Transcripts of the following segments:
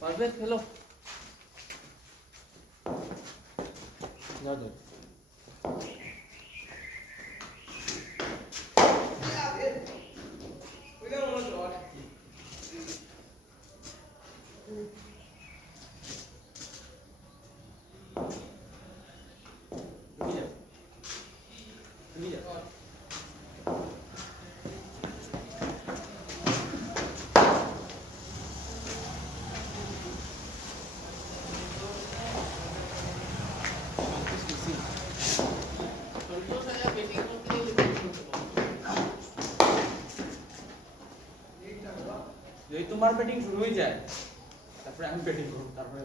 পারবে খেলো যাও যাও যদি তোমার ব্যাটিং শুরু হয়ে যায় তারপরে আমি ব্যাটিং করব তারপরে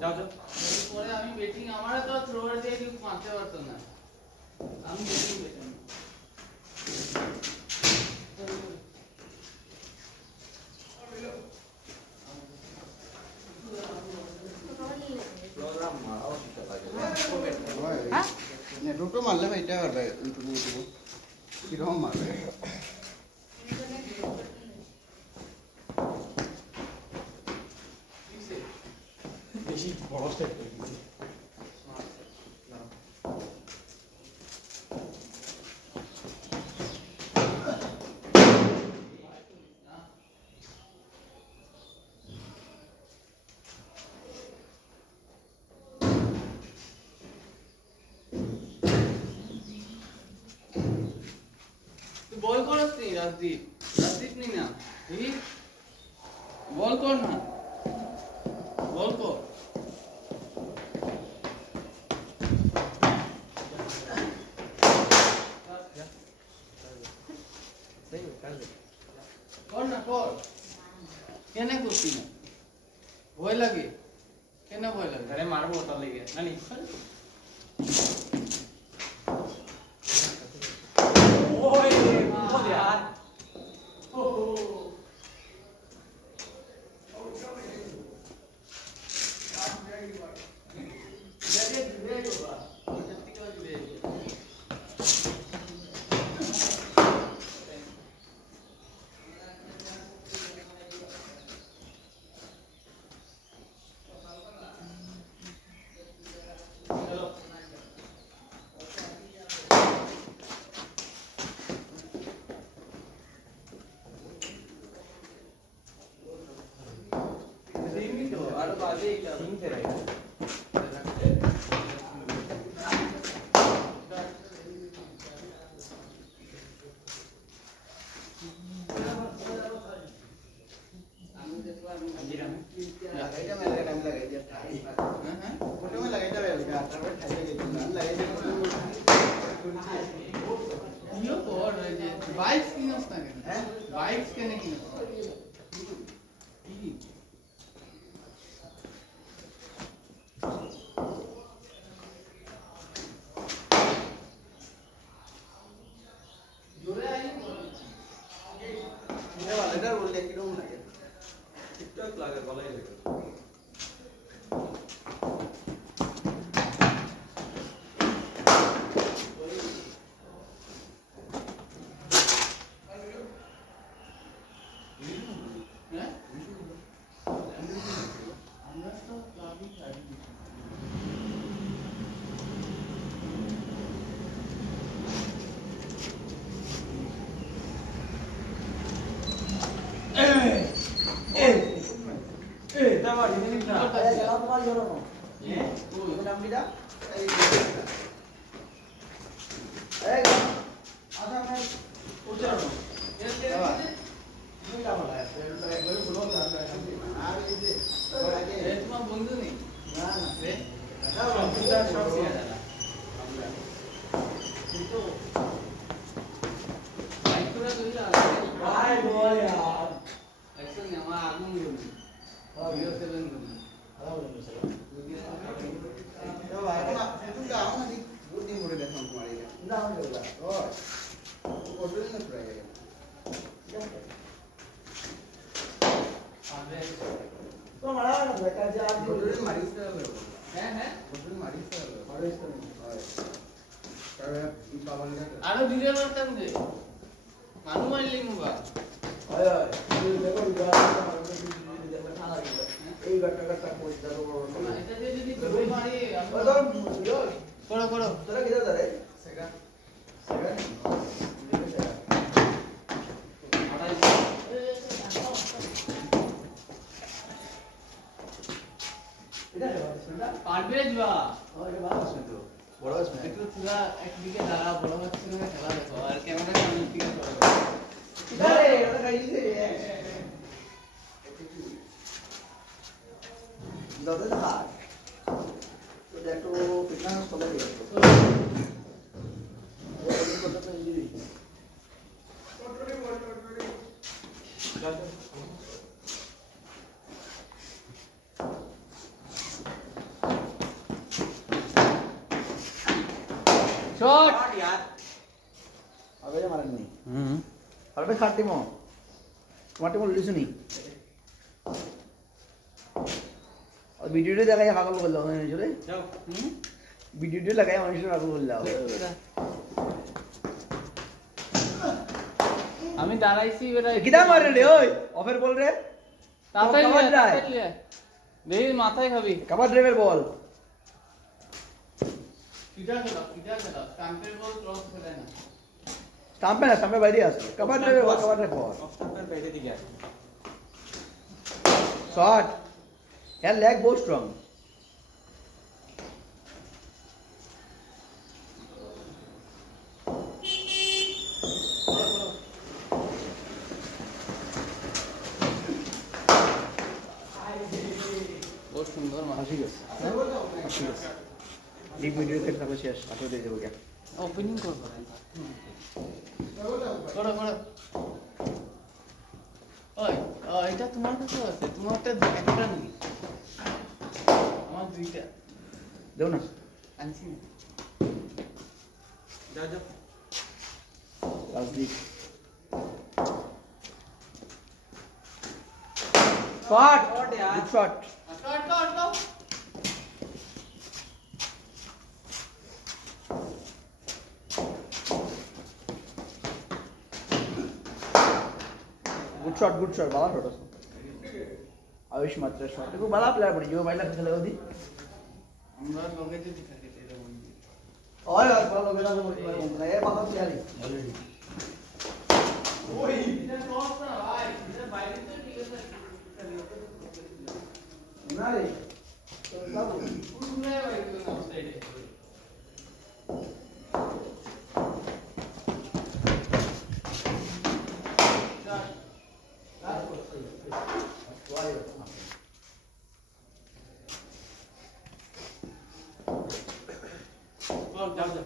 যাও যাও পরে আমি ব্যাটিং আমারে তো থ্রোয়ার দিয়ে কেউ মারতে পারতো না আমি ব্যাটিং প্রোগ্রাম মারাও শিখতে লাগে হ্যাঁ নেটওয়ার্কটা মারলে ভাই এটা হবে ইউটিউবে কিরকম মারবে বেশি বড় স্টেপ করে দিয়েছি বল করস নি রাজদীপ নি না দেখি বল কর না বল কর কর না কর কেন করছিস না ভয় লাগে কেন ভয় লাগে আরে মারবো তার লেগে নানি ওই ও यार बाइक्स किनस ना हैं बाइक्स के नहीं किनस जोरे आई ये वाला डर बोल लेके रूम लगे टिकटॉक लगा गलाई लगा Tama, ini na. Ay, ako pa yun ako. Eh? Ano namin nila? Ay, ay, ada na. उचल ये Hindi ka wala. Pero tayo ko bulong na tayo. Ah, hindi. Wala ke. ये तुम्हारा बंधु नहीं Na na. रे Computer shop siya na. Ito. Bike पूरा तो ही आ Ay, boy. Ah. ऐसा नहीं हमारा आगू में होगी वीडियो से बंद होगी Alam mo na sila. Yo, ay, ito ka ako na di. Buti mo rin ang kumari ka. Hindi ako wala. Oh. Order na try. आगे तो मला ना बेटा जे आज ऑर्डर मारिस है ऑर्डर मारिस मारिस हाय तर ई पावन का आरो वीडियो करता मुझे मानू मारली मुगा हाय हाय देखो এই গাটটা করে দাও না এটা দিয়ে যদি গোল মারি করো করো তোরা কিধর যা রে সেকেন্ড সেকেন্ড এটা এটা পারবে যা এটা ভালো আছে তো বড় আছে একটু পুরা একদিকে দাঁড়া বড় হচ্ছে না খেলা দেখো আর ক্যামেরা সামনে দিকে করো আরে ওটা গাইছে দাদা দা তো দেখো ফিটনেস কত দিয়ে ওই কথা তো ইঞ্জুরি शॉट यार अबे ये मारन नहीं अरे भाई खाटी मो टमाटे मो लिसुनी और वीडियो दे लगाया पागल बोल रहा हूं जोरे जाओ वीडियो दे लगाया मनुष्य पागल बोल रहा हूं আমি দাঁড়াইছি বেটা किधर मार रहे ओए ऑफर बोल रहे তাড়াতাড়ি দেই মাথায় খাবি कवर ड्राइवर बॉल কিটা খেলা স্টাম্পের বল ক্রস করে না स्टंप पे बैठी आस cover driver ball off stump पर बैठे थी क्या शॉट यार लेग बहुत स्ट्रांग बहुत সুন্দর মার ठीक है डीप वीडियो देख सकते शेष आपको दे देबो क्या ওপেনিং করব করো করো ওই এটা তোমার কাছে আছে তোমারটা একটা নেই আমার দুইটা दो ना আনছি जाओ जाओ राजदीप शॉट शॉट यार गुड शॉट কাট কাট কাট गुड शॉट बाला शॉट असो आयुष मात्र शॉट देखो बाला प्लेयर पड़ी जो बाइला खेले होदी আমরা লগে যদি থাকে এটা বলবি और यार बाला लोग ना बोल ये बाला से आली ওই এটা ক্রস না ভাই এটা বাইরে তো ঠিক আছে ना रे तो सब পুরো ভাই তো না সাইডে जाओ जाओ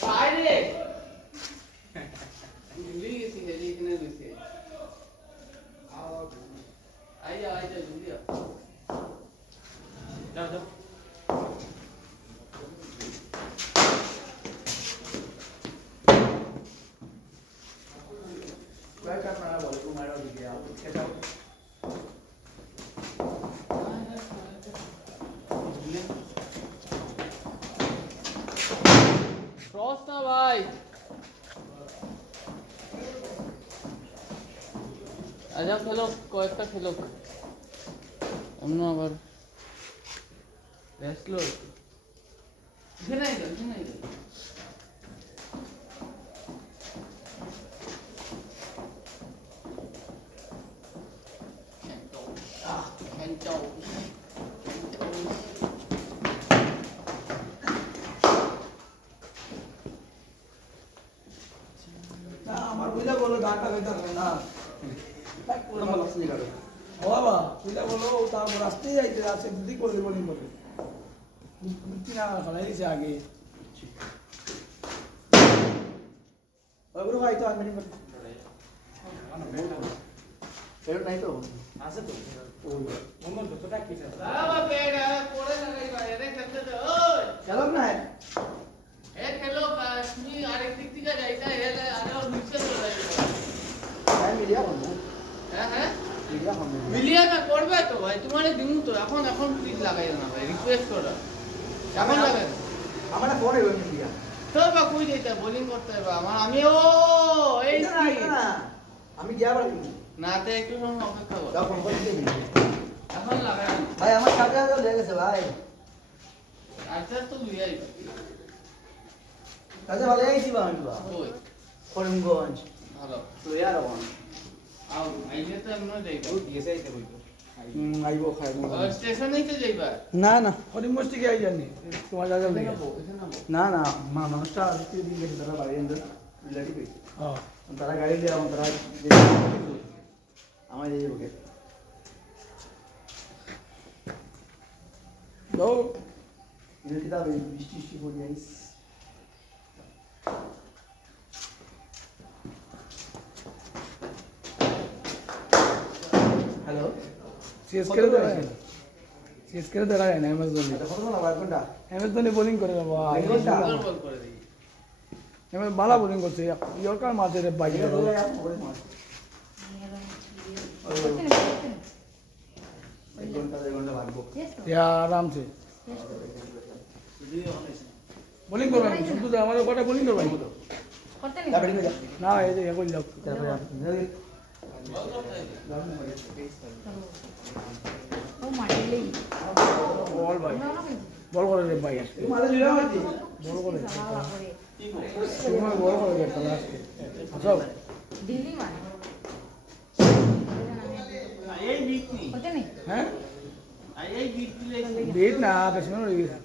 বাইরে জলদি গেছি হেরি কিনে দিছি আইয়া জলদি जाओ जाओ ट्राई करना है बॉल को मारो दिखे आप कैसा ক্রস না ভাই আচ্ছা খেলো কয়েকটা খেলো অন্য আবার রেস্ট লো এখানে না আমার বুঝা বলো গানটা কইতে হবে না पूरा मलस नहीं करो ও বাবা বুঝা বলো তারপর আসতেই যাইতে আছে দিদি করে বলি বলে বুঝছি না ফলাইছে আগে और गुरु भाई तो आज मीटिंग कर फेवरेट नहीं तो आसे तो मोमन तो पता की था বাবা বেড়া পড়ে লাগাই ভাই রে খেলতে দে ওই चलो ना है এ খেলো তুমি আরেক দিক থেকে যাইতা এলে আরে ওর নিচে চলে যাবে टाइम मिलिया हम হ্যাঁ मिलिया हम মিলিয়া না করবে তো ভাই তোমারে দিমু তো এখন প্লিজ লাগাই না ভাই রিকোয়েস্ট করো এখন লাগাই हमारा फोन है वो मिलिया তো বা কই যাইতা বোলিং করতে হবে আমার আমি ও এই इतना ना আমি গিয়া বাড়ি না তে একটু সময় অপেক্ষা করো দাও ফোন করে দিই এখন লাগাই ভাই আমার 7000 লেগে গেছে ভাই আচ্ছা তো লইয়াই কাজে ভালো আইছি বা আমি বা কই করিমগঞ্জ ভালো তো ইয়ার ওয়ান আও আইলে তো এমন যাইবা আইব খাই স্টেশনেই তো যাইবা না না করিমগঞ্জ থেকে আই জানি তোমার জায়গা লেগে না না মানুষটা আজকে দিন গেছে তারা বাড়ি এনে রিলেটিভ হয়েছে হ্যাঁ তারা গাড়ি দিয়ে তারা আমার এই ওকে যাও এটা কিতাব বৃষ্টি পড়ে আইস হ্যালো সিএসকে রে দেখা যায় না সিএসকে রে দেখা যায় না এমএস ধোনি এটা কত না ভাই কোনটা এমএস ধোনি বোলিং করে বাবা সুন্দর বল করে দিই এমএস ভালো বোলিং করছে ইয়র্কার মাঝে রে বাইরে এটা ধরে আপ করে মার এক ঘন্টা লাগবো ইয়া আরাম से বোলিং করবেন শুধু তো আমাদের কটা বোলিং করবেন তো যা বেরিয়ে যা না এই যে এখন যাও তারপরে বল ভাই বল করে রে ভাই আজকে মারে জুড়ে মারতি বল করে সময় বল করে রে তাহলে আজকে সব দিল্লি মানে এই বিট নি होते नहीं হ্যাঁ এই বিট দিলে বেট না পেছনে রয়ে গেছে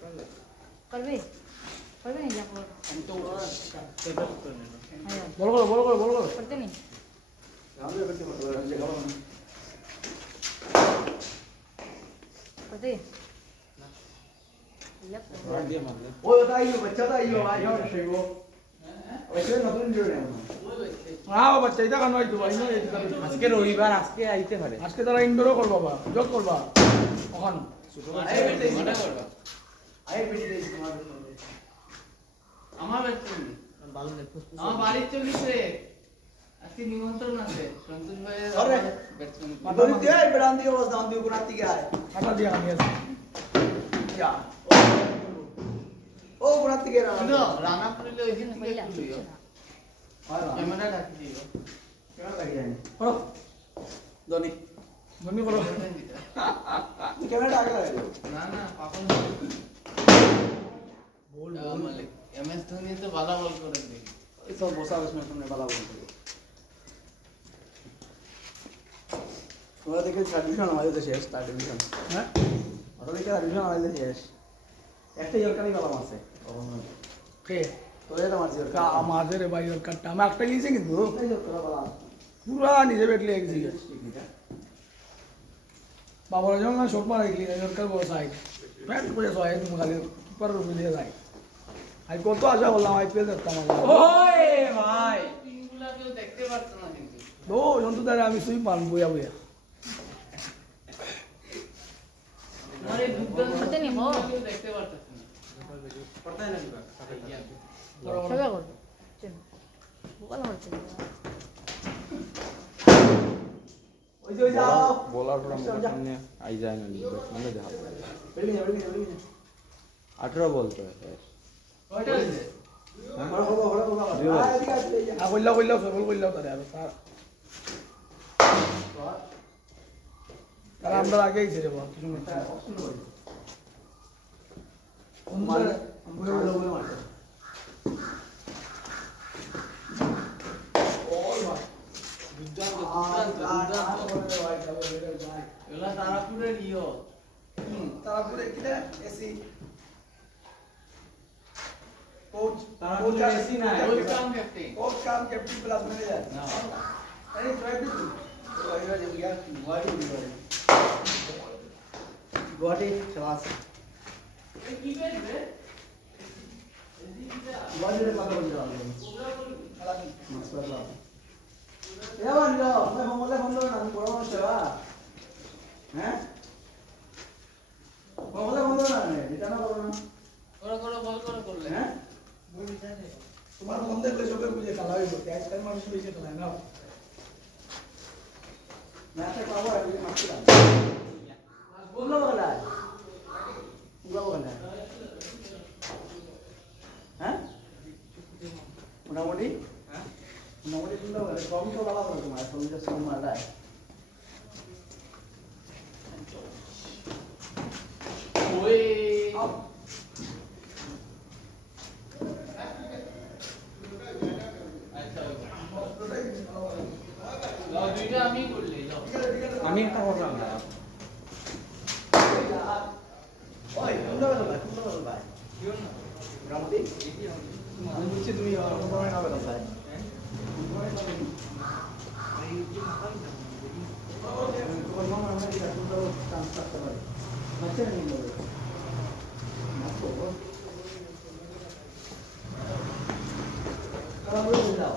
करवे करवे नहीं जा बोल আমি তো ওরা সেটা করে নেব आयो বল করো करते नहीं আমাদের করতে পারবো যে গাও करते ওই তাইও বাচ্চা তাইও ভাই আর সেগো ওইটা নতুন জুড়ে হ্যাঁ বাচ্চা এটা কেন আইতো ভাই নয় এটা আজকে রবিবার আজকে আইতে পারে আজকে তারা ইনডোরও করবা বাবা জগ করবা ওখান মনে করবা আই বেটি দেই তোমার আমার ব্যস্ত নেই আমার বাড়ির চলিছে আজকে নিমন্ত্রণ আছে সন্তোষ ভাইয়ের আরে। ব্যস্ত মাতরি দিয়ে বেড়ান দিয়ে বস দাম দিয়ে গুনাতি কে আয় হাতা দিয়ে আমি আছি যা ও গুনাতি কে রা শুনো রানা পুরিলে ওই দিন থেকে पहिला একটু লইও হয় না ক্যামেরা রাখি দিও কেন লাগি জানি করো ধনি বন্ধ করো ক্যামেরা আগে লাগাই না না পাপন বল মালিক এমএস ধোনি তো ভালো বল করে দিই এই সব বসা বসা সামনে বালা বলতে ওরা দেখে ট্রাডিশন আমাদের শেষ তার ডিভিশন হ্যাঁ ওরা দেখে ট্রাডিশন আমাদের শেষ একটা ইয়র্কারই বালা আছে কে তোরে তো মারছি কা আমাদের রে ভাই ওর কাটটা আমি একটা নিয়েছি কিন্তু এই ইয়র্কার বালা পুরা নিজে বেটলে এক জিগে বাবার যখন শোক মারা গেলি ইয়র্কার বড় সাইড প্যাট করে সহায় তুমি খালি কিপার রূপে দিয়ে যায় আমি কত আশা করলাম আইপিএল দেখতাম ওই ভাই টিমগুলা কেউ দেখতে পারতো না কিন্তু ও জন্তু দ্বারা আমি সুই পান বইয়া বইয়া আমার এই দুর্দান্ত করতে নেই বল। কেউ দেখতে পারতো না করতে না দিবা सेवा कर चल बोल कर चल ওই যে যাও বলার পর আমার সামনে আই যায় না মানে দেখা বেরিয়ে যা বেরিয়ে যা 18 বল তো কয়টা হয়েছে বড় বড় বড় আয় এদিকে আসলে এই যে কইলাও সবল কইলাও তারে আর তারা আমরা আগেই ছেড়ে বল কিছু না মার আমরা লোক মারতে দুর্দান্ত এগুলা তারাপুরের ইয়ো তারপরে কিটা এসি কোচ তারাপুরের এসি না, ওই কাম ক্যাপ্টেন কোচ কাম कैप्टन प्लस मैनेजर না अरे ट्राई टू गुवाहाटी क्लास এই কি করবে गुवाहाटी रे কথা বলতে হবে মাসলা এ বন্ধু मैं মোবাইলে বন্ধ না আমি বড় মানুষ সেবা হ্যাঁ মোবাইলে বন্ধ না এটা না করো না করো করো বল করো করলে হ্যাঁ তোমার মন দেখলে চোখের বুঝে খেলা হইব ক্যাচ টাইম মানুষ বেশি খেলায় না ম্যাচে পাবো আর মারছিলাম বললো বলা বললো বলা হ্যাঁ মোটামুটি হ্যাঁ মোটামুটি বললো বলা কম তো বলা বলো তোমার সঙ্গে সঙ্গে মারা ওই আচ্ছা লাও দুইটা আমি করলি লাও আমি একটা করলাম না ওই সুন্দর ভাই কিও না রামতি আমি বলছি তুমি অনলাইন হবে না ভাই তোমার মামা আমরা কি সুন্দর কাজ করতে পারি বাচ্চা নেই বলে না তো কারা বলে দাও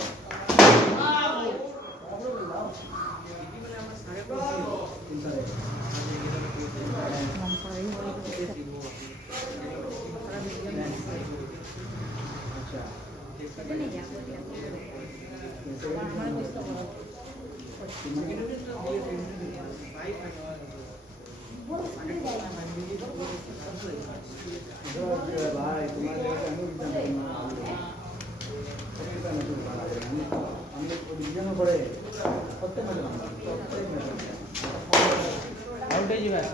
ভাই তোমার করে প্রত্যেক মাসে আউটে যাবে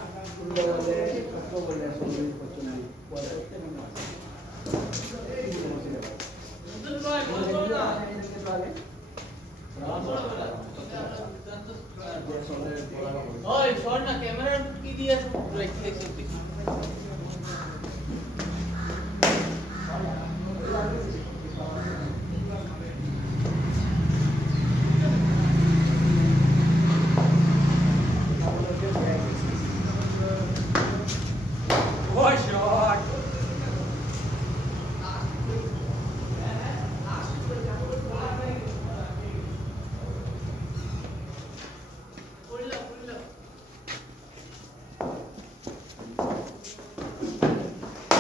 বলে ওই শর্ট না ক্যামেরা কি দিয়ে রিফ্লেকশন দেখি ওই শট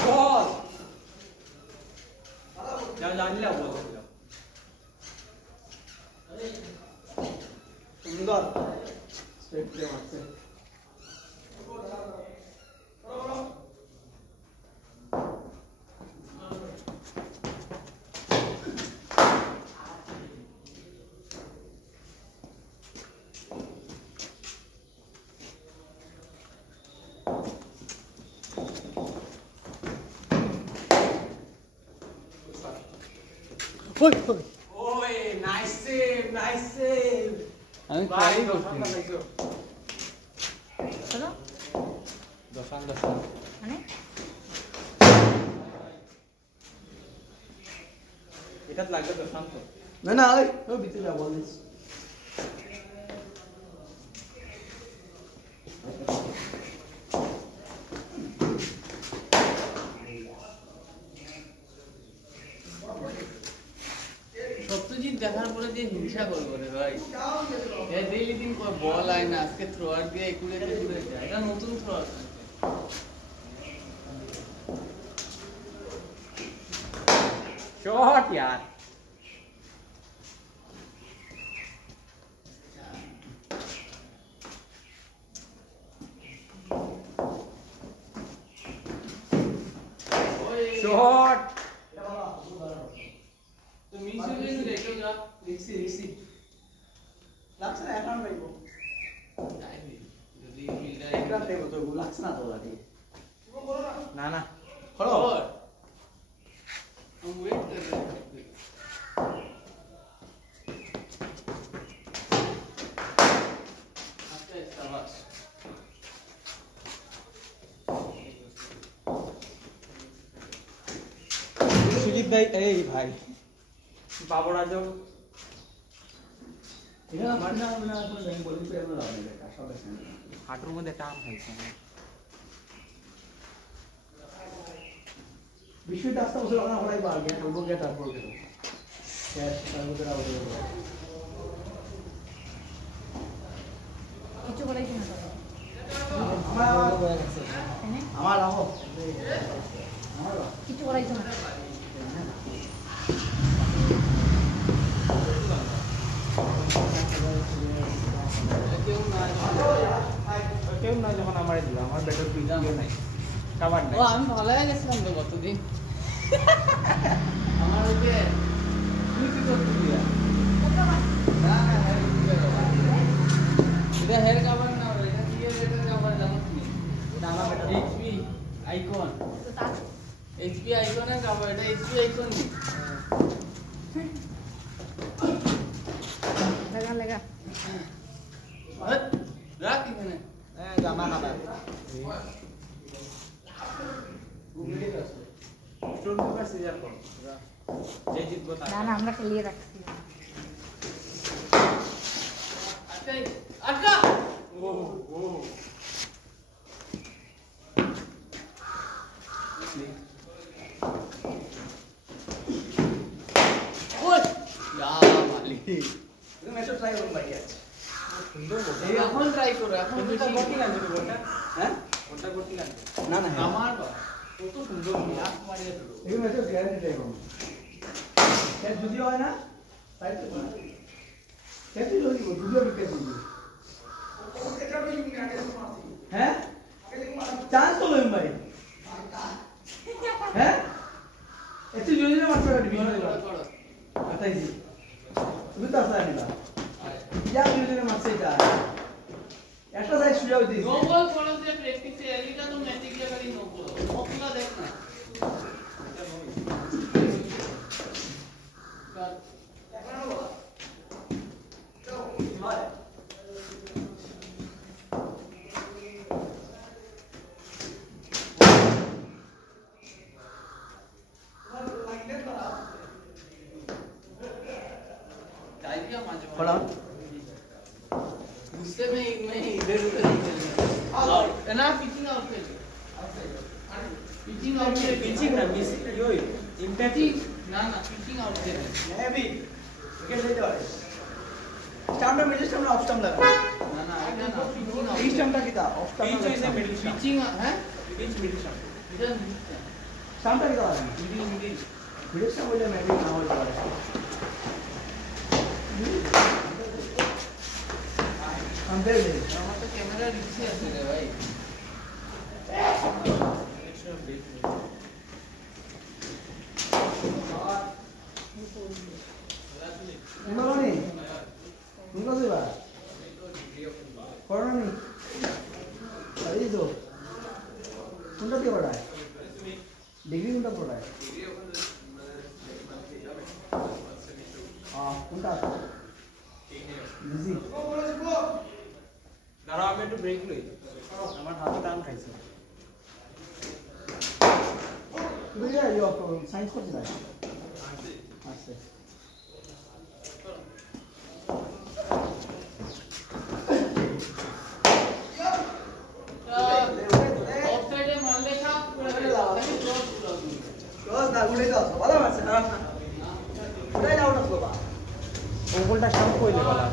বল জানিলা বল সুন্দর স্টেপ আছে ওই ওই ওই নাইস সেভ আমি ভাই ট্রাই দোকান করছি লাগাইছো চলো দশান মানে এটাত লাগবে তো শান্ত না না ওই ভিতরে যা বলিস সত্যজিৎ দেখার পরে যে হিংসা করবো রে ভাই ডেইলি দিন পর বল আয় না আজকে থ্রোয়ার দিয়ে একুড়ে যায় এটা নতুন থ্রোয়ার शॉट यार शॉट তো মিস হয়ে গেছে রে একটু যা রিক্সি রিক্সি লাগছে না এখন পাইবো যদি ফিল্ডার একটা পাইবো তো লাগছে না তো লাগে ना ना খড়ো हम वेट कर रहे हैं अच्छा शाबाश सुजीत भाई ए भाई बाबूरा जो এটা মানে না কোনো জানি বলি তো এমন লাগে এটা সব আছে হাঁটুর মধ্যে টান হয়েছে বিষয়টা আস্তে আস্তে আমরা হলাই বার গেট ওগো গেট আর পড় গেল ক্যাশ তারপরে আবার কিছু করাইছি না আমার আহো আমার কিছু করাইছি না কেউ না যখন আমারে দিল আমার বেটার পিজা নাই খাবার নাই ও আমি ভালো হয়ে গেছিলাম তো কতদিন আমার ওই যে তুই কি করতে দিয়া না না এটা হেয়ার কভার না এটা কি হেয়ার কভার জানো কি এটা আমার বেটার এইচপি আইকন এটা একটু এখন নি লাগা লাগা রাখ এখানে জামা খাবার স্টোন পেপার সিজার কর যে জিতবো তার না না আমরা খেলিয়ে রাখছি আটকা আটকা ও ও ওই ইয়া মালিক তুমি এসব ট্রাই করুন ভাই আজ সুন্দর বলছে এই এখন ট্রাই করো এখন তুমি বেশি করতে লাগবে বলটা হ্যাঁ ওটা করতে লাগবে না না আমার বা কত সুন্দর লাখ মারিয়ে দিল এই ম্যাচে গ্যারান্টি ট্রাই করুন ক্যাচ যদি হয় না তাই তো ক্যাচ যদি যদিও উইকেট দিবে হ্যাঁ চান্স তো লইম ভাই হ্যাঁ এতে যদি না মারতে পারবি করো কথাইছি তুমি তো আসলে নিবা ইয়া যদি না মারছে এটা একটা সাইড শুয়ে হইতে নো বল করো যে প্র্যাকটিসে এলিটা তো ম্যাচে গিয়ে করি নো বল ওগুলা দেখ না Hold on. गुस्से में मैं इधर उधर आउट ना पिचिंग आउट पे पिचिंग आउट पे পিচিং না মিস ওই ইম্প্যাক্ট ना ना पिचिंग आउट पे Heavy. Wicket लेते वाले. Stump में middle stump में off stump लगा. ना ना ना ना पिचिंग E आउट stump का कितना? Off stump পিচ में is a middle stump pitching है পিচ মিডল স্টাম্প इधर Stump का कितना लगा? মিডল মিডল Middle stump बोले मैं भी ना हो जाएगा. हम दे दे. हमारा तो कैमरा रिक्शे ऐसे रे भाई उनको नहीं. उनको से बात. कोरोना नहीं. अरे दो. उनका क्या पड़ा है? डिग्री उनका पड़ा है. हाँ उनका. इजी. দাঁড়াও আমি একটু ব্রেক লই আমার হাতে টান খাইছে তুমি যা ইয়ে সায়েন্স করতে না. আচ্ছা. ऑफ साइड में मार ले था पूरा ক্লোজ না উড়ে যাও. ভালো আছে না. উড়ে যাও না বাবা. ও বলটা স্টাম্প কইলে ভালো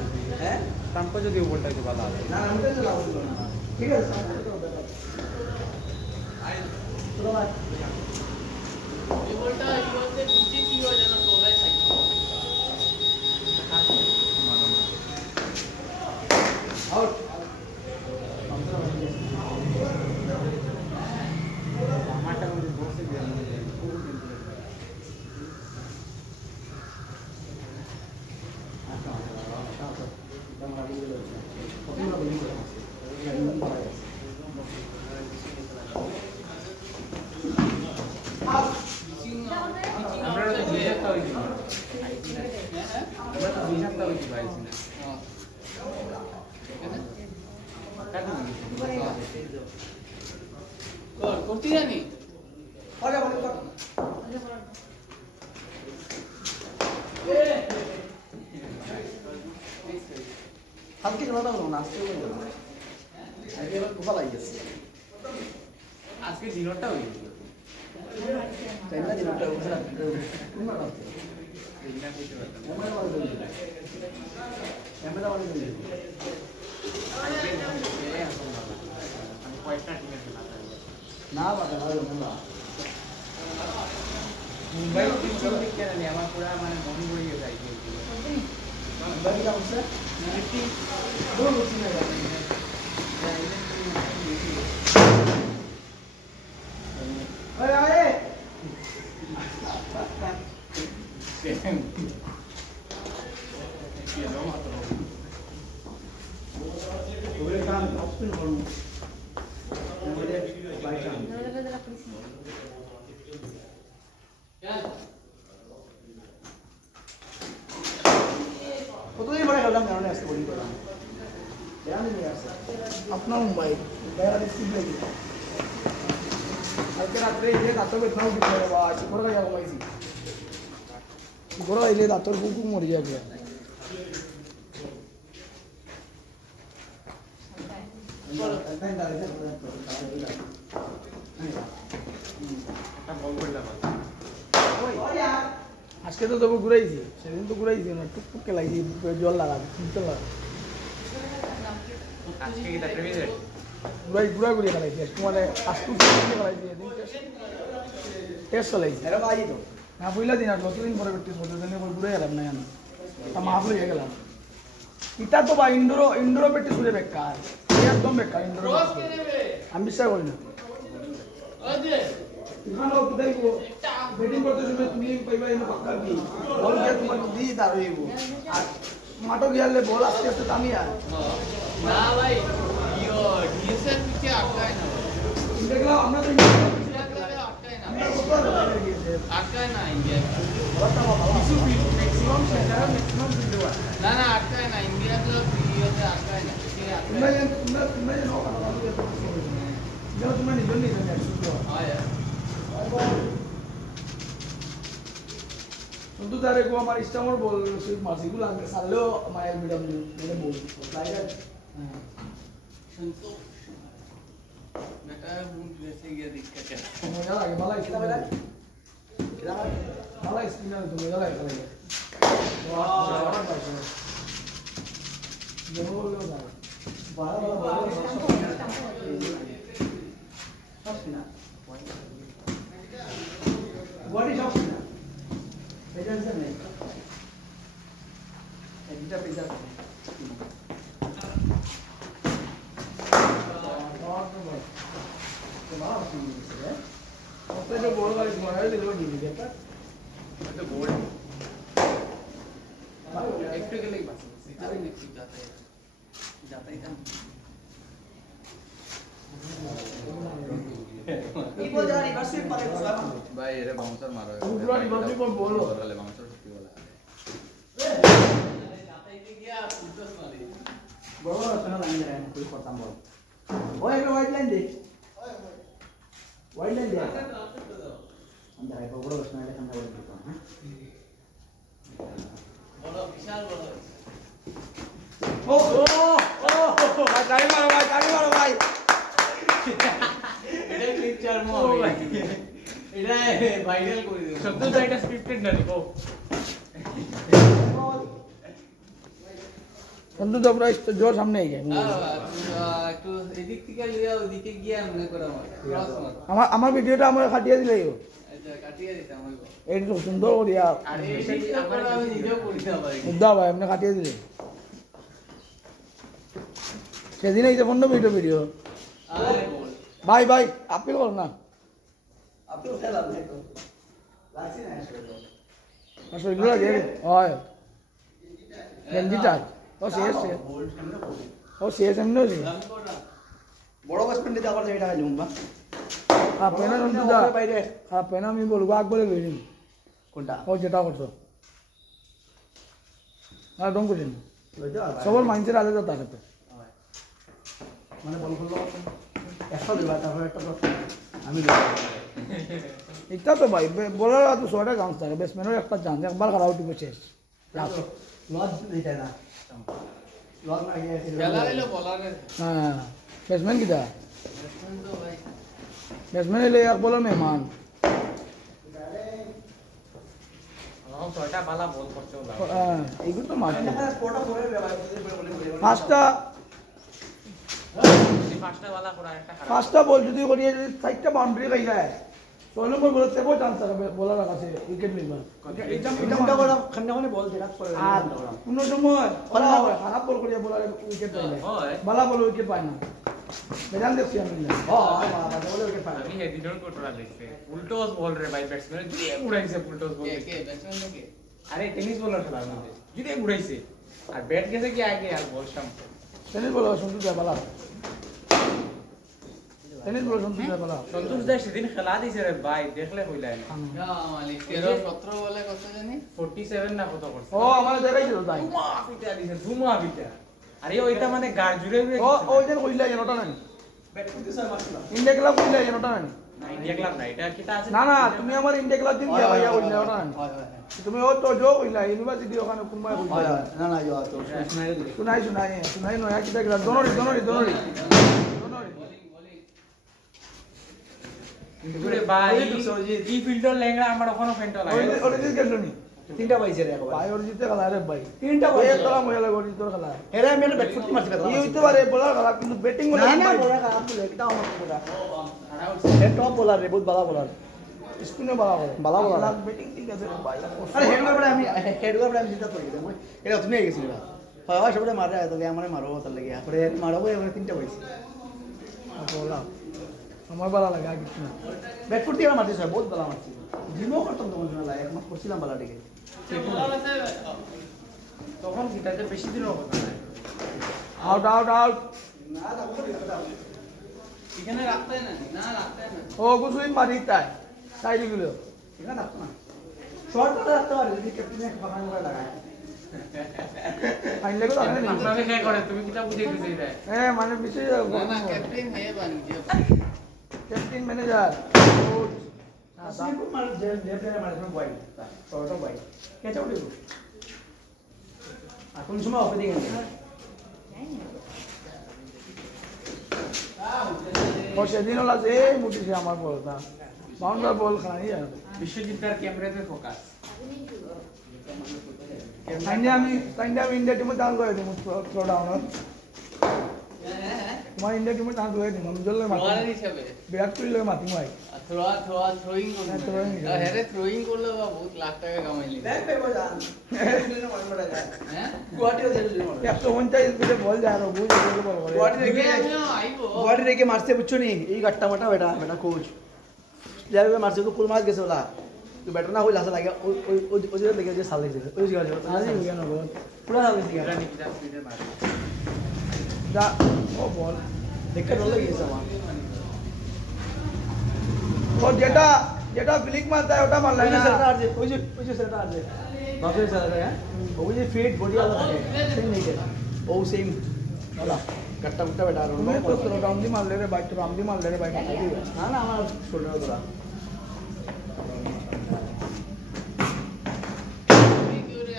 হ্যাঁ? স্টাম্প যদি ও বলটা একটু ভালো হবে না না উড়ে যাও না. ঠিক আছে. চলো ভাই. ये बोलता है ये बोलते पीछे की हो जाना तोला है আউট. আমারটা মধ্যে বসে দিয়ে পুরো কিন্তু আমরা তো দুই সপ্তাহ হইছে আমরা তো দুই সপ্তাহ হইছে ভাইছি না কাটুন করতে জানি ওরে বলে কর. হালকা খেলাটা হলো না আজকে হলো না. আজকে এবার খুব ভালো লাগছে. আজকে দিনটা হইছে তাই না দিনটা উঠে না. কোন না. দিনটা কইতে পারতাম ক্যামেরা বন্ধ করে দিন. ক্যামেরা বন্ধ করে দিন. আমি কয়েকটা টিমের খেলা না বাবা ভালো না. মুম্বাই টিম দেখতে জানি আমার পুরো মানে মন ভরিয়ে যায় বাকি কাম স্যার. দো বসে না যাবে. আরে আরে. ওরে কাম অপশন করুন. আমাদের বাই চান্স. লাগা লাগা প্লিজ क्या আপনার মুম্বাই কালকে রাত্রে এই যে দাঁতর বেতনা উঠে বাবা শিখর গাইয়া কমাইছি শিখর গাইলে দাঁতর কুকু মরে যাবে আজকে তো তবু ঘুরাইছি সেদিন তো ঘুরাইছি না টুকটুক খেলাইছি জল লাগাবি জল লাগাবি ঘুরাই ঘুরা ঘুরিয়ে খেলাইছি একটু মানে আজকে খেলাইছি এদিন টেস্ট চলাইছি না বুঝলা দিন আর কতদিন পরে প্র্যাকটিস করতে ঘুরে গেলাম না আমি মাফ লইয়া গেলাম ইটা তো বা ইন্ডোরও প্র্যাকটিস করে বেকার একদম বেকার ইন্ডোরও আমি বিশ্বাস করি না ব্যাটিং করতে সময় তুমি পাইবা এনে পাক্কা কি বল গিয়ে তোমার দিয়ে দাঁড়াইব আর মাঠও গিয়ালে বল আস্তে আস্তে দামি আর না ভাই ইয়ো ডিএসএল পিছে আটকায় না দেখলাম আমরা তো আটকায় না ইন্ডিয়া না না আটকায় না ইন্ডিয়া তো ইয়েতে আটকায় না তোমরা নিজের নিজের কিন্তু তারে গো আমার ইস্টামর বল মাসিগুলো আগে সারলেও মায়ের মিডিয়াম মানে বল লাইটার হ্যাঁ শুনতো বেটা মুখ দেশে গিয়ে দিক্কত है মজা লাগে ভালো ইস্টা বেলা ভালো ইস্টা তো মজা লাগে ভালো ওয়াও জোর না ভালো সবনা বডি সবনা পেজেন্স নেই এটা পেজেন্স तो बोल वाली तुम्हारा दिलो दी देखा तो बोल इलेक्ट्रिकली बस इधर इलेक्ट्रिक जाता ही था ये बोल जा रिवर्स स्वीप पर भाई ये बाउंसर मारो पूरा रिवर्स स्वीप पर बोलो वाले बाउंसर छुट्टी वाला जाता ही गया पुटस मारी बड़ा रचना लाइन रहा है कोई पता बोल ओए एक वाइड लाइन दे वाइड लाइन दे अंदर है बड़ा रचना है अंदर वाला देखो हां बोलो विशाल बोलो ओ भाई ताली मारो भाई এটা ক্লিপ চারমো আমি এটা ভাইরাল করে দেব শব্দ তো এটা স্ক্রিপ্টেড না দেখো বন্ধু তো পুরো জোর সামনে আই যায় একটু এদিক থেকে লিয়া ওদিকে গিয়া মনে করো ক্রস মার আমার ভিডিওটা আমরা কাটিয়ে দিলেও আচ্ছা কাটিয়ে দিতাম হইব এই তো সুন্দর করিয়া আর এডিট করে আমি নিজেও করিতে পারি মুদ্দা ভাই আপনি কাটিয়ে দিলে সেদিন এই যে 15 মিনিটের ভিডিও আরে বল ভাই আপনি বল না आप तो उठा लाभ देखो लासी ना আসলে আসলে এগুলো লাগে হয় গেঞ্জিটা ও শেষ ও শেষ এমনি হয়েছে বড় বাসপেন দিতে আবার এই টাকা জমবা আপনি না শুনতে যা আপনি আমি বলবো একবারে লই নিন কোনটা ও যেটা করছো আর ডং করিন লইতে পারবা সবার মাইন্ডসেট আলাদা থাকে মানে বল করলো 100 দিবা তারপর একটা আমি এটা তো ভাই বলার তো 100টা চান্স থাকে ব্যাটসম্যানের একটা চান্স একবার খেলা উঠবে শেষ লজ দিতে না লজ না গিয়ে খেলা হইলো বলারের হ্যাঁ ব্যাটসম্যান কিটা ব্যাটসম্যান তো ভাই ব্যাটসম্যান এলে এক বলার মেহমান আমার ছয়টা বালা বল করছে ওলা হ্যাঁ এইগুলো তো মারছে স্পোর্টটা করে পাঁচটা পাঁচটা বালা করা একটা খারাপ পাঁচটা বল যদি করিয়ে যদি 4টা বাউন্ডারি খাই যায় 6 নম্বর বলে তেবো চান্স থাকে বলার কাছে উইকেট নিবার এটা বড় খান্নাখানে বল দেখাত করে আর কোন সময় খারাপ বল করিয়া বলার উইকেট পায় না হয় বালা বল উইকেট পায় না বেজান দেখছি আমি আমি হেডিডন কোটরা দেখছে উল্টোস বল রে ভাই ব্যাটসম্যান দিয়ে উড়াইছে উল্টোস বল কে ব্যাটসম্যান কে আরে টেনিস বলার খেলার মধ্যে দিয়ে উড়াইছে আর ব্যাট গেছে কি আগে আর বল সাম টেনিস বল সন্তু যায় বালা টেনিস বল সন্তু যায় বালা সন্তোষ দাস সেদিন খেলা দিছে রে ভাই দেখলে হইলাই না না মালিক 13 17 বলে কত জানি 47 না কত করছে ও আমার দেখাইছিল তাই ধুমা পিটা দিছে ধুমা পিটা আরে ওইটা মানে গাড় জুড়ে ও ওই যে কইলা যেন ওটা নাই ইন্ডিয়া ক্লাব কইলা যেন ওটা নাই ইন্ডিয়া ক্লাব না এটা কিটা আছে না না তুমি আমার ইন্ডিয়া ক্লাব দিন দিয়া ভাইয়া কইলা ওটা নাই তুমি ও তো জো কইলা ইউনিভার্সিটি ওখানে কোনবা কইলা না না ইয়া তো শুনাই নয়া কিটা গলা দনরি পুরে ভাই এই ফিল্ডর লেংড়া আমার ওখানে ফেন্টল লাগে ওরে দিস গেল নি তিনটা পাইছে রে একবার ভাই ওর জিতে গেল আরে ভাই তিনটা ওই পাইছে তোরা মজা লাগো তোর খেলা এরা আমি একটা ব্যাটফুট মারতে পারলাম এই হইতে পারে বলার খেলা কিন্তু ব্যাটিং না না বড় খারাপ তো একটা আমার পুরা এ টপ বোলার রে বহুত ভালো বোলার স্পিনে বালা করে বালা বলার। ব্যাটিং ঠিক আছে ভাই আরে হেড ওভার আমি জিতা পড়ি দেবো এটা তুমি গেছিল হয় হয় সবটা মারা তো আমারে মারো তার লাগি পরে মারবো এবারে তিনটা পাইছে বলা আমার বালা লাগা কিছু না ব্যাটফুট দিয়ে মারতে হয় বহুত ভালো মারছি জিমও করতাম তোমার জন্য লাগে একমাস করছিলাম ভালো দিকে তখন কিটাতে বেশি দিন হবে না আউট এখানে রাখতে না না রাখতে না ও গুসুই মারি তাই দিগুলো এখানে রাখতো না শর্ট করে রাখতে পারে যদি ক্যাপ্টেনে ফাঁকা করে লাগায় আইলে তো আনে আপনাকে কে করে তুমি কিটা বুঝে দিতে যায় মানে বিষয় না না ক্যাপ্টেন হে বানিয়ে ক্যাপ্টেন ম্যানেজার আসলে মার যে লেফট মারে তুমি বয় শর্ট বয় ক্যাচ আউট দিও আর কোন সময় অফে দিকে ও সেদিন হলো যে মুটিছে আমার বলটা বাউন্ডার বল খানি জানো বিশ্বজিৎ তার ক্যামেরাতে ফোকাস তাইলে আমি ইন্ডিয়া টিমে ডাউন করে দিমু থ্রো ডাউন তোমার ইন্ডিয়া টিমে ডাউন করে দিমু আমি জললে মাতি বলার হিসাবে বিরাট কোহলি লগে মাতি ভাই থ্রোইং হ্যাঁ, throwing করলে আরে থ্রোইং করলে বা বহুত লাখ টাকা কামাইলি ব্যাক পে বজান দিলে মার মারা যায় হ্যাঁ গুয়াহাটিও দিলে মার 149 স্পিডে বল যায় আর বুঝ বল করে গুয়াহাটি রেখে আইবো গুয়াহাটি রেখে মারছে বুঝছো নি এই গাট্টা মাটা বেটা কোচ যাবে মারছে তো কুল মাছ গেছে ওলা তো ব্যাটার না হইলা লাগে ওই ওই যে দেখে যে সাল লাগছে ওই জায়গা আরে কেন বল পুরো সাল লাগছে এটা নিকিটা স্পিডে মারে যা ও বল দেখে ডর লেগেছে আমার ও যেটা ফিলিক মারতা है ওটা মারলাই না ওই যে সেটা আছে বাপরে সেটা হ্যাঁ ওই যে ফিট বডি वाला থাকে সেম নেই ও সেম ওলা গাট্টা মুট্টা বেটা আর তুমি তো থ্রো ডাউন দি মারলে রে ভাই তো রাম দি মারলে রে ভাই না না আমার শোল্ডার ধরা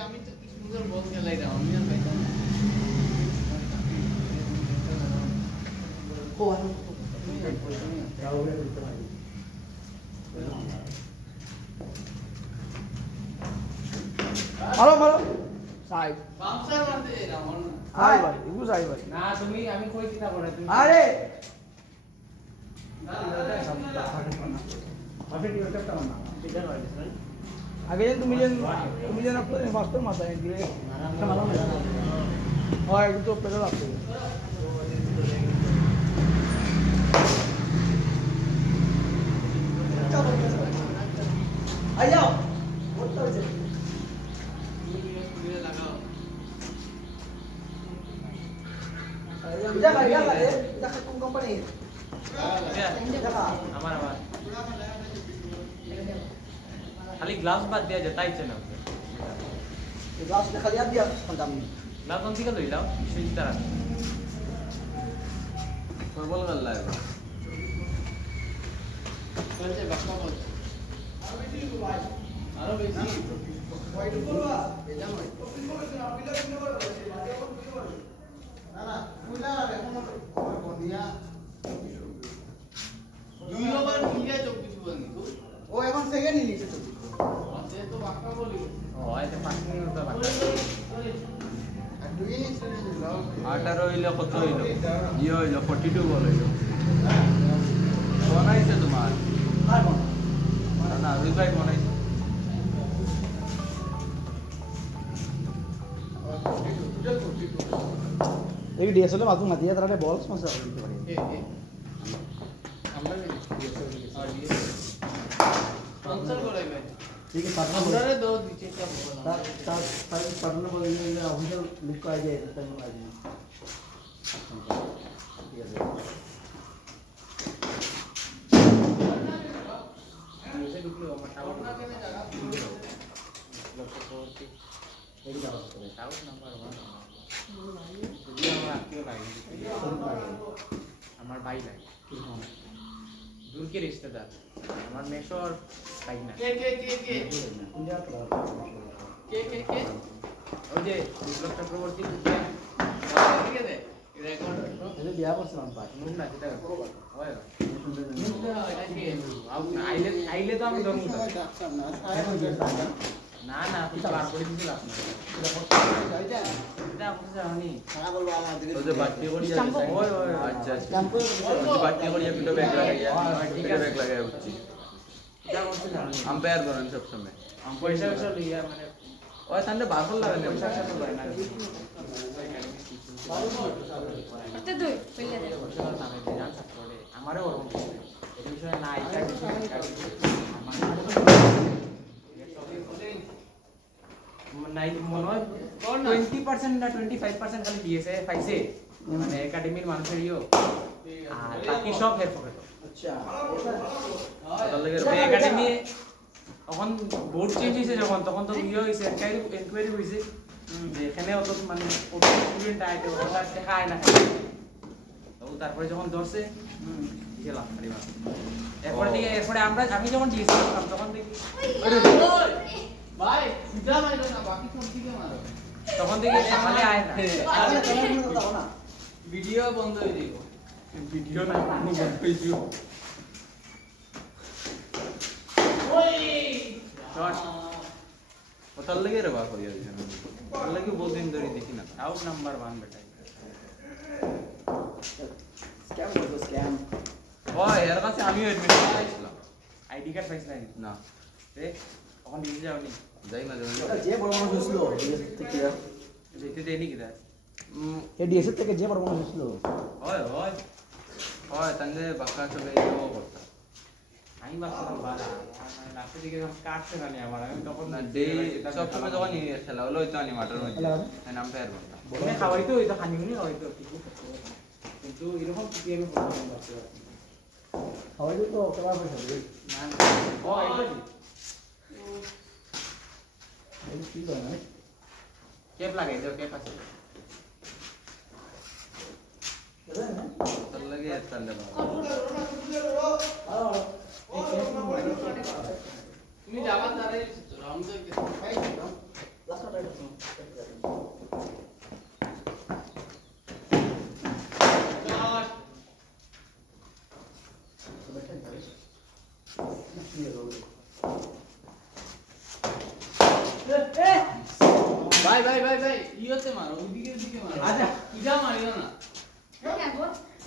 আমি তো কি সুন্দর বল খেলাই দাও আমি আর পাইতাম না ও আর রাউরে দিতে পারি মারো সাইড বাউন্সার মারতে যাই না মন হাই ভাই ইগু সাইড ভাই না তুমি আমি কই কিটা করে তুমি আরে না আপনি কি করতে পারেন না ঠিক আছে আগে তুমি যেন মাস্টার মারতা দিলে মারা হয় একটু তো পেডাল আপতে আই যাও বলতে হইছে লাগাও এটা কোন কোম্পানি দেখা আমার খালি গ্লাস বাদ দিয়া যায় তাই চেনা গ্লাস দেখা দিয়া দাম গ্লাস কোন থেকে লইলাম বিশ্বজিৎ তারা ফুটবল খেললা চলছে বাক্কা বল আরো বেশি দুই ওভার মিলিয়ে 24 বল নিকো ও এখন সেকেন্ড ইনিংসে আছে তো বাক্কা বলি ও আইতে 5 মিনিট তো বাকি আর দুই ইনিংস 18 হইলো কত হইলো ইয়ে হইলো 42 বল হইলো বনাইছে তোমার আর কোন না রিভাই বনাইছে এই ডিএসএল মাতুম মাতিয়া তারা বল স্পন্সর দিতে পারে আমরা স্পন্সর করাইবে ঠিক আছে পার্টনার আমরা রে দো দিছে কা বল তার পার্টনার বলে যে অফিশিয়াল লিখ করা যায় তাই মনে হয় ঠিক আছে এসে ঢুকলো আমার টাওয়ার আমরা কেন জায়গা এই জায়গা টাওয়ার নাম্বার 1 আমার ভাই লাগে दूर के रिश्तेदार আমার মেশর ভাই না কে ওই যে বিপ্লব চক্রবর্তী ঠিক আছে রেকর্ড এটা বিয়া করছিলাম পাঁচ নুন না যেটা হয় এটা কি আইলে তো আমি ধরবো এখন বিয়ে থাকে না না তুই বার করে দিছিল আপনি এটা বুঝছ হনি তো যে বাচ্চা করি ওই ওই আচ্ছা আচ্ছা বাচ্চা করি একটু ব্যাগ লাগাইয়া একটু ব্যাগ লাগাইয়া উঠছি এটা করতে জানি আম্পায়ার করেন সব সময় পয়সা পয়সা লইয়া মানে ওই তাহলে বারবার লাগালে পয়সা সাথে করে না এটা দুই পেলে দে পয়সা নামে জান করে আমারও ওরকম এই বিষয়ে না এটা নাই মনে হয় 20% না 25% খালি দিয়েছে পাইছে মানে একাডেমির মানুষের ইও আর বাকি সব হের পকেট আচ্ছা একাডেমি তখন বোর্ড চেঞ্জ হয়েছে যখন তখন তো ইয়ে হয়েছে এনকোয়ারি হয়েছে যে এখানে অত মানে স্টুডেন্ট আইতে ওটা শেখায় না তো তারপরে যখন ধরছে গেলাম এরপরে আমি যখন ডিএসসি করতাম তখন দেখি ভাই সিধা মারো না বাকি সব দিকে মারো তখন দেখি সকালে আয় না আচ্ছা তোমার মতো দাও না ভিডিও বন্ধ হয়ে দিব ভিডিও না কোনো বন্ধ হয়েছিল ওটার লাগে রে বার করিয়া দিছেন ওটার লাগে বহুত দিন ধরে দেখি না আউট নাম্বার 1 বেটা স্ক্যাম করবো স্ক্যাম ও এর কাছে আমিও এডমিশন করেছিলাম আইডি কার্ড পাইছ নাই না রে তখন দিতে যাওনি যাই না যাই ওটা যে বড় মানুষ ছিল থেকে যেতে দেয়নি কিদা এই ডিএসএ থেকে যে বড় মানুষ ছিল হয় হয় ওই তাহলে বাকা সবে ও করতা আমি ভাবছিলাম বাড়া লাস্টের দিকে যখন কাটছে না নি আমার আমি তখন না ডে সব সময় যখন খেলা হলো ওই তো আমি মাঠের মধ্যে আম্পায়ার করতাম বলে খাওয়াই তো হইতো হানিমুনি হইতো কিন্তু এরকম কিছু আমি বলতে পারছি হয়তো তো কেবা পয়সা দেবে না ও এইটা এই কি করে না কেপ লাগাই দাও কেপ আছে ওটার লাগে তাহলে তুমি যাবা তারে রাউন্ড দেখে ভাই ভাই ভাই ভাই ইয়োতে মারো ওইদিকে দিকে মারো আচ্ছা ইটা মারিও না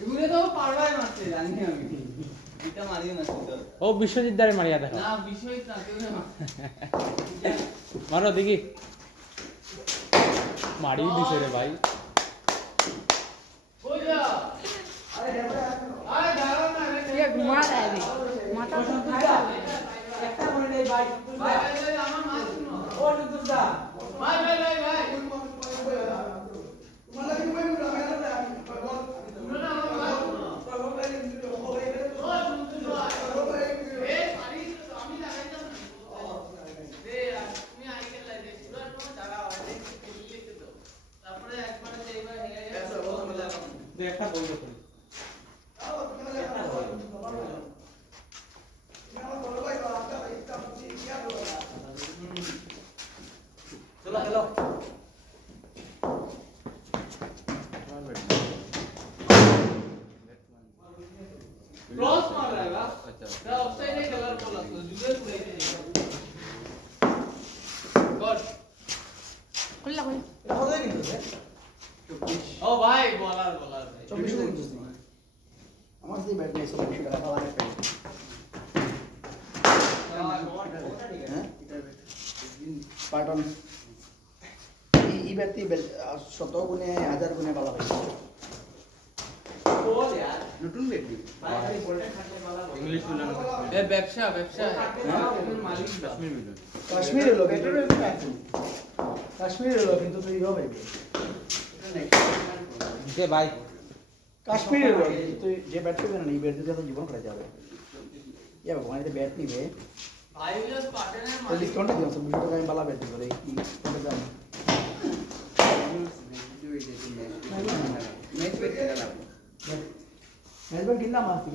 এগুলো তো পারবাই মারতে জানি আমি এটা মারিও না তো ও বিশ্বজিৎ দারে মারিয়া দেখো না বিষয় না কেউ না মারো দেখি মারি দিছে রে ভাই কই যা আরে দাঁড়াও না ये घुमा रहा है अभी माता तो खाया একটা করে নেই ভাই ভাই ভাই আমার মাছ শুনো ও টুটুদা ভাই ভাই ভাই ভাই একটা বই দেখো চলো চলো क्रॉस मार रहा है बा अच्छा क्या ऑफसाइड है कलर बोला तो जुगल पूरे गॉड खुला खुला এটা কত কিন্তু ओ भाई बॉलर बॉलर 24 টাকা কিন্তু আমার যদি ব্যাট নেই 24 টাকা পাওয়া যায় হ্যাঁ পাটন ই ব্যক্তি 100 গুণে 1000 গুণে ভালো হয় বল यार নতুন ব্যক্তি ভাই খালি বলটা খাটলে মালা বল इंग्लिश मिलन ये व्यवसाय व्यवसाय है মালিক कश्मीर मिलन কাশ্মীর হলো বেটার কাশ্মীর হলো কিন্তু তুই হবে যে ভাই কাশ্মীর হলো তুই যে ব্যাট করবে না এই ব্যাট দিয়ে তো জীবন কাটাতে হবে ইয়া ভগবান এটা ব্যাট নিবে भाई भी उस पार्टनर তো मालिक ডিসকাউন্ট দিও 24 টাকা আমি ভালো ব্যাট দিব রে কি কোনটা দাম मैच पे এবার কিনলাম আর কি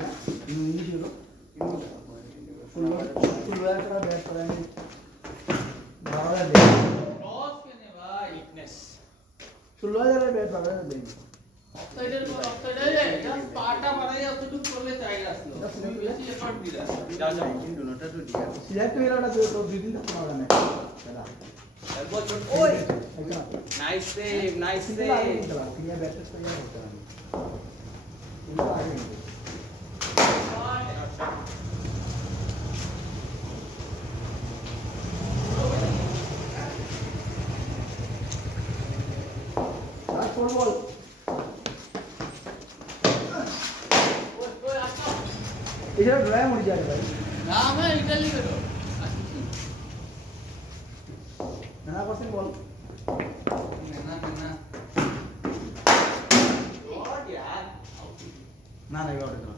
ইংলিশ হলো 16,000 টাকা ব্যাট করে আমি 12,000 দেই লস কেনে ভাই ফিটনেস 16,000 ব্যাট 12,000 দেই অফসাইডের জাস্ট পাটা মারাই অতটুক করলে চাই আসলো বেশি এফর্ট দিলা যাও যাও সিলেক্ট হয়ে গেল তো দুই দিন তক পাওয়া না দাদা একবার ওই একদম নাইস সেভ নাইস সিলে সেভ লাগে কিন্তু তিনি ব্যাট টেস্ট করে হতে পারে কিন্তু আগে কিন্তু আর ফুটবল এটা ড্রাই মরে যায় ভাই না मैं इटली करो না পারছেন বল না না না এবার ওটা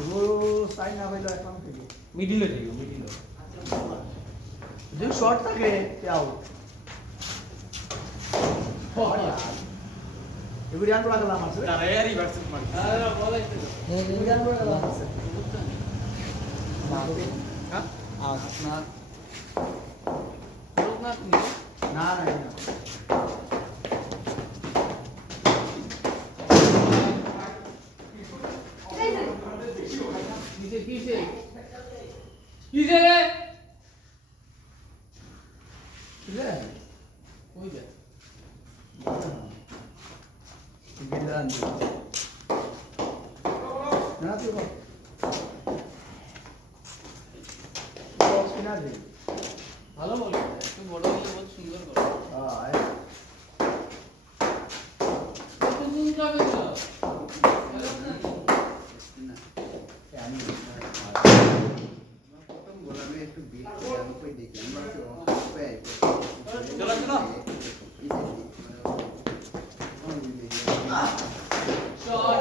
ও সাইন না হইলো এখন থেকে মিডিলে যাইও মিডিলে जो शॉट থাকে তে আউট এগুলি আন পড়া গেলাম আছে তারা এর রিভার্স মার আরে বলাইতে এগুলি আন পড়া গেলাম আছে হ্যাঁ আপনার লোকনাথ না না না কিসে কিসে কিসে রে ঠিক আছে কই যায় এগুলি আন না তুই বল বক্স কিনা দে ভালো বল একটু বড় হলে বহুত সুন্দর বল হ্যাঁ তো কোন যাবে তো আমি চলো চলো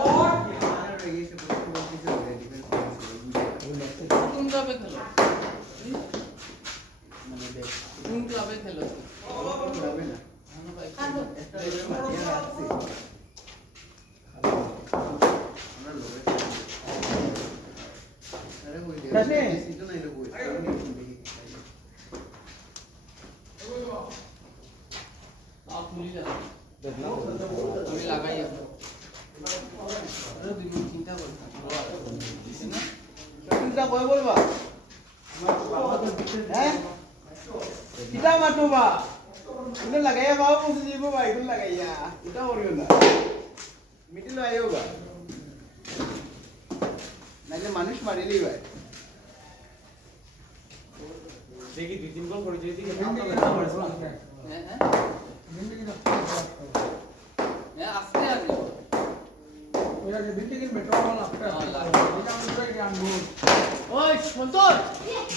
কোন ক্লাবে খেলো কোন ক্লাবে খেলো आप भूल जाओ আমি লাগাই আরে দুই মিনিট চিন্তা করতে না চিন্তা কই বলবা হ্যাঁ কিটা মাতুবা তুমি লাগাইয়া বাবু মুছে দিব ভাই তুমি লাগাইয়া এটা করিও না মিটিল আইও গা নাইলে মানুষ মারিলি ভাই দেখি দুই তিন গোল করে যদি হ্যাঁ হ্যাঁ আস্তে আস্তে ওরা যে দিতে গেল মেট্রো ওয়ালা আপটা এটা আমি তো জানবো ওই সন্তোষ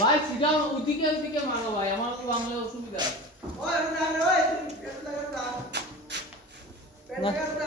ভাই সিধা ওদিকে মারো ভাই আমার তো বাংলা অসুবিধা আছে ওই ওই ওই